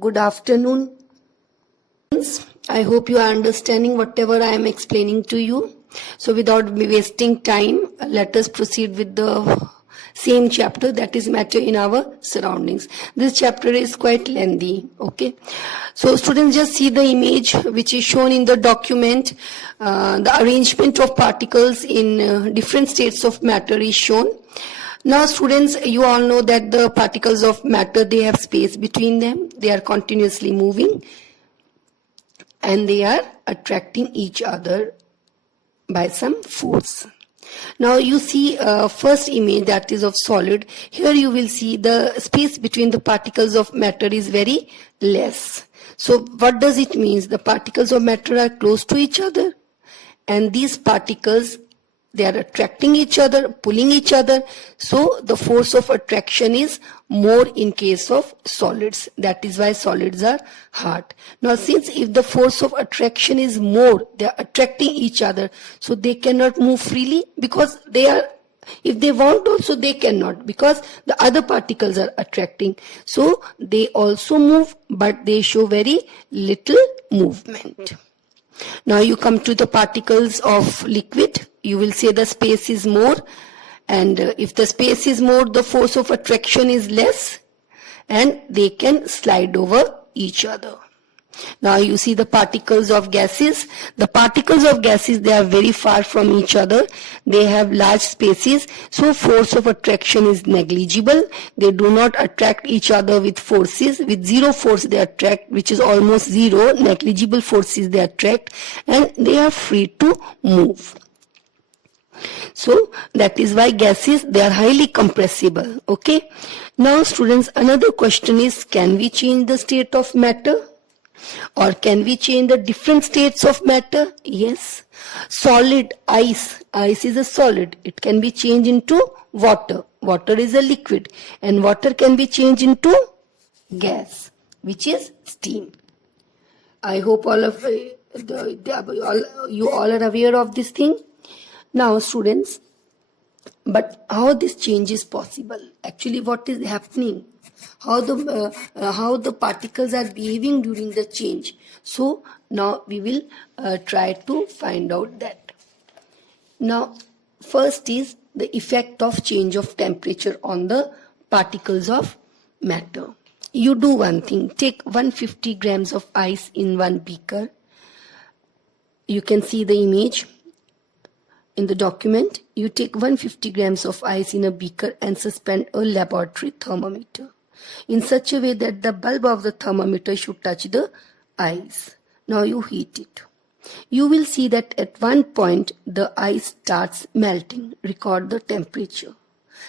Good afternoon. I hope you are understanding whatever I am explaining to you. So without wasting time, let us proceed with the same chapter, that is matter in our surroundings. This chapter is quite lengthy. Okay. So students, just see the image which is shown in the document. The arrangement of particles in different states of matter is shown. Now students, you all know that the particles of matter, they have space between them. They are continuously moving and they are attracting each other by some force. Now you see first image, that is of solid. Here you will see the space between the particles of matter is very less. So what does it mean? The particles of matter are close to each other and these particles, they are attracting each other, pulling each other. So the force of attraction is more in case of solids. That is why solids are hard. Now since if the force of attraction is more, they are attracting each other. So they cannot move freely because they are, if they want also they cannot, because the other particles are attracting. So they also move, but they show very little movement. Now you come to the particles of liquid. You will say the space is more, and if the space is more, the force of attraction is less and they can slide over each other. Now you see the particles of gases. The particles of gases, they are very far from each other. They have large spaces, so force of attraction is negligible. They do not attract each other with forces. With zero force they attract, which is almost zero. Negligible forces they attract, and they are free to move. So that is why gases, they are highly compressible. Okay. Now students, another question is, can we change the state of matter? Or can we change the different states of matter? Yes. Solid, ice is a solid. It can be changed into water. Water is a liquid. And water can be changed into gas, which is steam. I hope all of you all are aware of this thing. Now students, but how this change is possible? Actually, what is happening? How the particles are behaving during the change? So now we will try to find out that. Now first is the effect of change of temperature on the particles of matter. You do one thing, take 150 grams of ice in one beaker. You can see the image in the document. You take 150 grams of ice in a beaker and suspend a laboratory thermometer in such a way that the bulb of the thermometer should touch the ice. Now you heat it. You will see that at one point the ice starts melting. Record the temperature.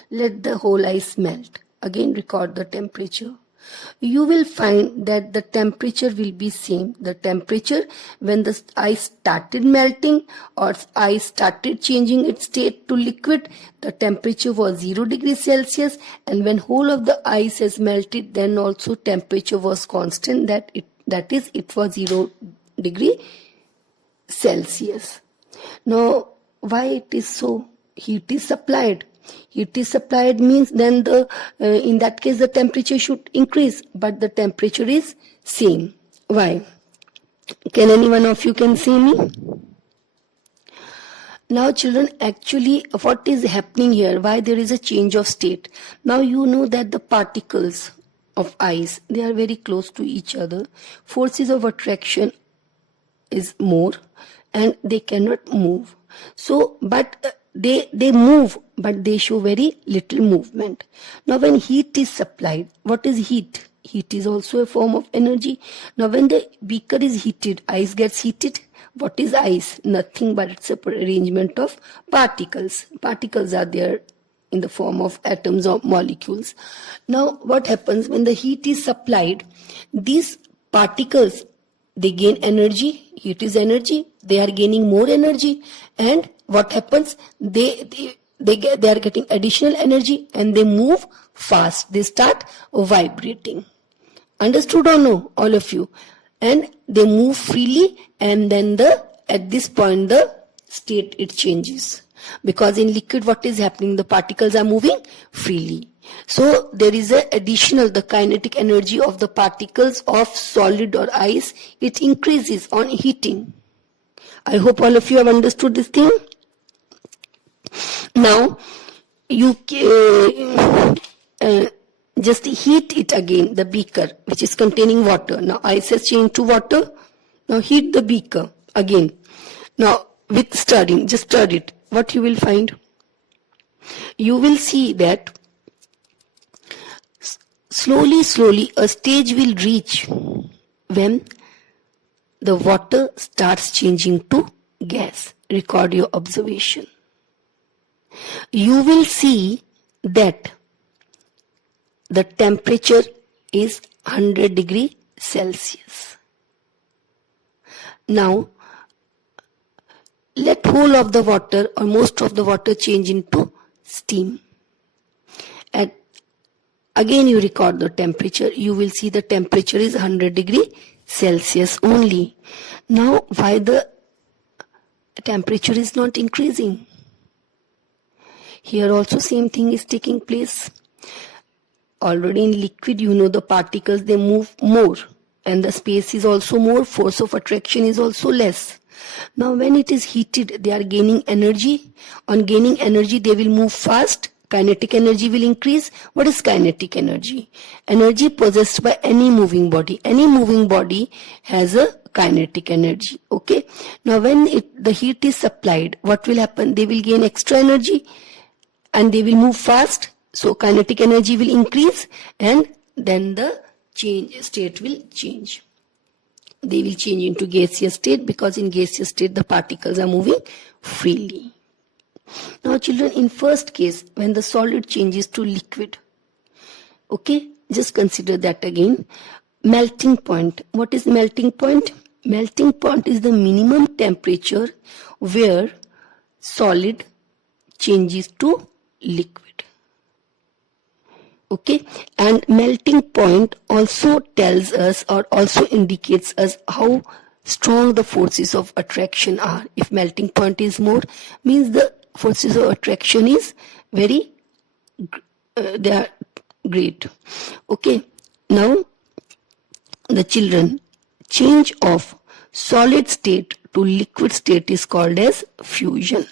Let the whole ice melt. Again record the temperature. You will find that the temperature will be same. The temperature when the ice started melting or ice started changing its state to liquid, the temperature was 0 degrees Celsius, and when whole of the ice has melted, then also temperature was constant, that is it was 0 degree Celsius. Now why it is so? Heat is supplied. Heat is supplied means then in that case the temperature should increase, but the temperature is same. Why? Can any one of you can see me? Now children, actually what is happening here? Why there is a change of state? Now you know that the particles of ice, they are very close to each other. Forces of attraction is more and they cannot move. So but they move, but they show very little movement. Now when heat is supplied, what is heat? Heat is also a form of energy. Now when the beaker is heated, ice gets heated. What is ice? Nothing but it's a arrangement of particles. Particles are there in the form of atoms or molecules. Now what happens when the heat is supplied? These particles, they gain energy. Heat is energy. They are gaining more energy, and what happens? They are getting additional energy and they move fast. They start vibrating. Understood or no, all of you? And they move freely, and then at this point the state it changes. Because in liquid what is happening? The particles are moving freely. So there is a additional, the kinetic energy of the particles of solid or ice, it increases on heating. I hope all of you have understood this thing. Now you just heat it again, the beaker which is containing water. Now ice has changed to water. Now heat the beaker again. Now with stirring, just stir it. What you will find? You will see that slowly a stage will reach when the water starts changing to gas. Record your observation. You will see that the temperature is 100 degrees Celsius. Now, let whole of the water or most of the water change into steam. And again you record the temperature. You will see the temperature is 100 degrees Celsius only. Now, why the temperature is not increasing? Here also same thing is taking place. Already in liquid, you know, the particles, they move more and the space is also more, force of attraction is also less. Now when it is heated, they are gaining energy. On gaining energy, they will move fast. Kinetic energy will increase. What is kinetic energy? Energy possessed by any moving body. Any moving body has a kinetic energy. Okay. Now when the heat is supplied, what will happen? They will gain extra energy and they will move fast. So kinetic energy will increase and then the state will change. They will change into gaseous state because in gaseous state the particles are moving freely. Now children, in first case, when the solid changes to liquid, okay, just consider that again. Melting point. What is melting point? Melting point is the minimum temperature where solid changes to liquid. Okay, and melting point also tells us or also indicates us how strong the forces of attraction are. If melting point is more, means the forces of attraction is very, they are great. Okay, now the children, change of solid state to liquid state is called as fusion.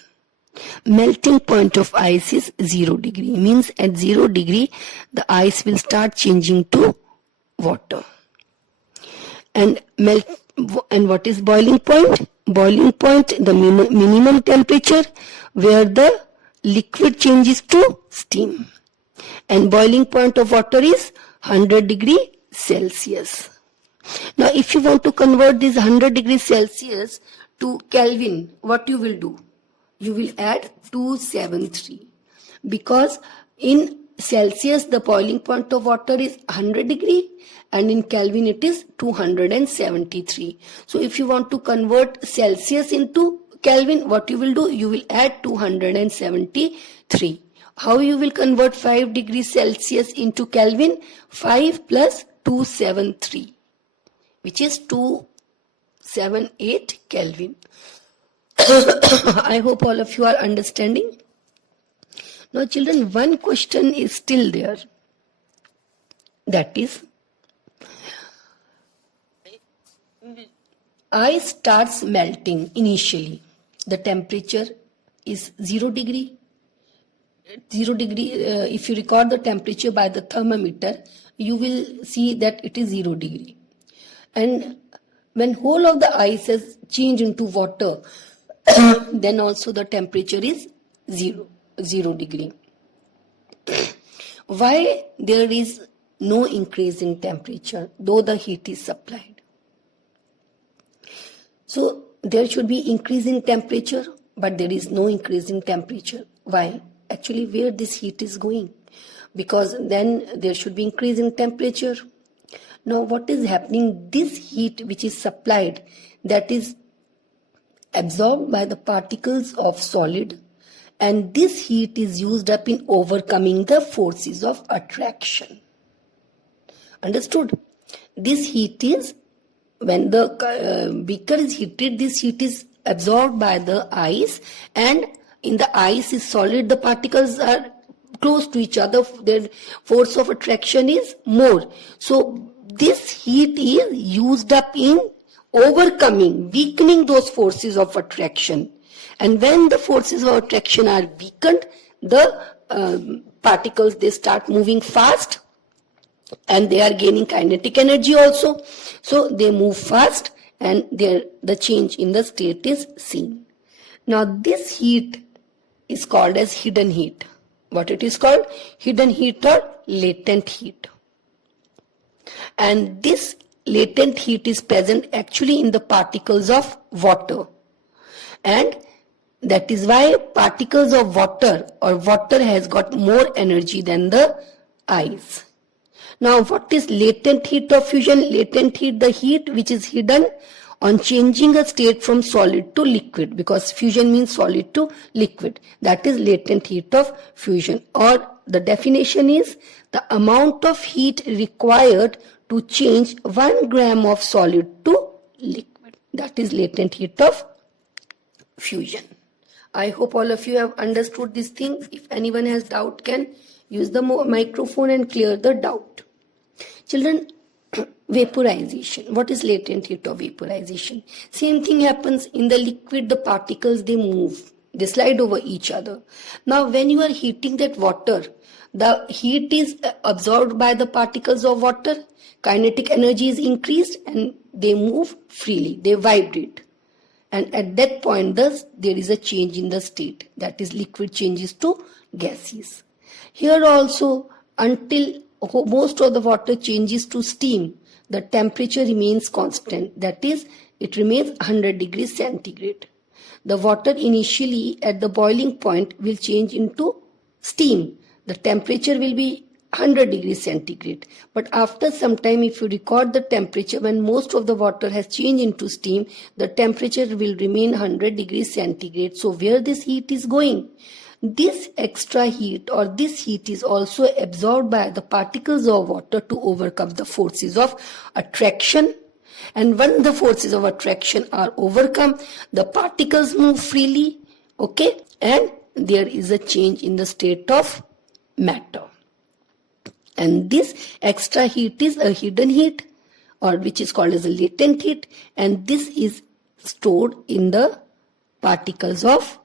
Melting point of ice is 0 degree, means at 0 degree the ice will start changing to water. And what is boiling point? Boiling point, the minimum temperature where the liquid changes to steam. And boiling point of water is 100 degrees Celsius. Now if you want to convert this 100 degrees Celsius to Kelvin, what you will do? You will add 273 because in Celsius the boiling point of water is 100 degree and in Kelvin it is 273. So if you want to convert Celsius into Kelvin, what you will do? You will add 273. How you will convert 5 degrees Celsius into Kelvin? 5 plus 273, which is 278 Kelvin. I hope all of you are understanding. Now children, one question is still there. That is, ice starts melting initially. The temperature is 0 degree. 0 degree, if you record the temperature by the thermometer, you will see that it is 0 degree. And when whole of the ice has changed into water, then also the temperature is 0 degree. Why there is no increase in temperature though the heat is supplied? So there should be increase in temperature, but there is no increase in temperature. Why? Actually, where this heat is going? Because then there should be increase in temperature. Now what is happening? This heat which is supplied, that is absorbed by the particles of solid, and this heat is used up in overcoming the forces of attraction. Understood? This heat is, when the beaker is heated, this heat is absorbed by the ice, and in the ice is solid, the particles are close to each other, their force of attraction is more. So this heat is used up in overcoming, weakening those forces of attraction. And when the forces of attraction are weakened, the particles, they start moving fast, and they are gaining kinetic energy also. So they move fast, and the change in the state is seen. Now this heat is called as hidden heat. What it is called? Hidden heat or latent heat. And this latent heat is present actually in the particles of water. And that is why particles of water, or water, has got more energy than the ice. Now what is latent heat of fusion? Latent heat, the heat which is hidden on changing a state from solid to liquid, because fusion means solid to liquid. That is latent heat of fusion, or the definition is the amount of heat required to change 1 gram of solid to liquid. That is latent heat of fusion. I hope all of you have understood these things. If anyone has doubt, can use the microphone and clear the doubt. Children, vaporization. What is latent heat of vaporization? Same thing happens in the liquid. The particles, they move, they slide over each other. Now when you are heating that water, the heat is absorbed by the particles of water, kinetic energy is increased, and they move freely, they vibrate. And at that point, thus, there is a change in the state. That is, liquid changes to gaseous. Here also, until most of the water changes to steam, the temperature remains constant. That is, it remains 100 degrees centigrade. The water initially at the boiling point will change into steam. The temperature will be 100 degrees centigrade. But after some time, if you record the temperature, when most of the water has changed into steam, the temperature will remain 100 degrees centigrade. So where this heat is going? This extra heat, or this heat, is also absorbed by the particles of water to overcome the forces of attraction. And when the forces of attraction are overcome, the particles move freely, okay, and there is a change in the state of matter. And this extra heat is a hidden heat, or which is called as a latent heat, and this is stored in the particles of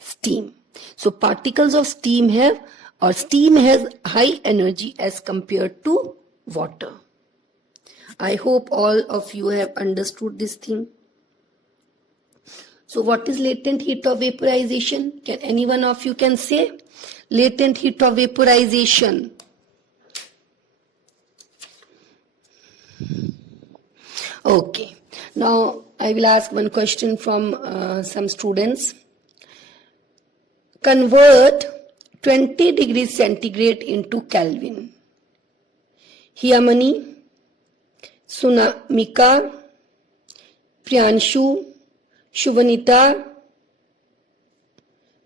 steam. So particles of steam have, or steam has high energy as compared to water. I hope all of you have understood this thing. So what is latent heat of vaporization? Can any one of you can say? Latent heat of vaporization. Okay, now I will ask one question from some students. Convert 20 degrees centigrade into Kelvin. Hiyamani, Sunamika, Priyanshu, Shubhanita.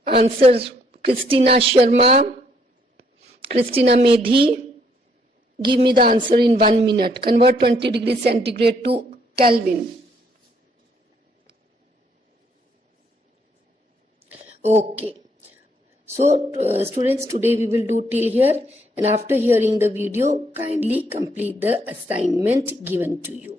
Answer: Christina Sharma, Christina Medhi. Give me the answer in 1 minute. Convert 20 degrees centigrade to Kelvin. Okay. So students, today we will do till here, and after hearing the video, kindly complete the assignment given to you.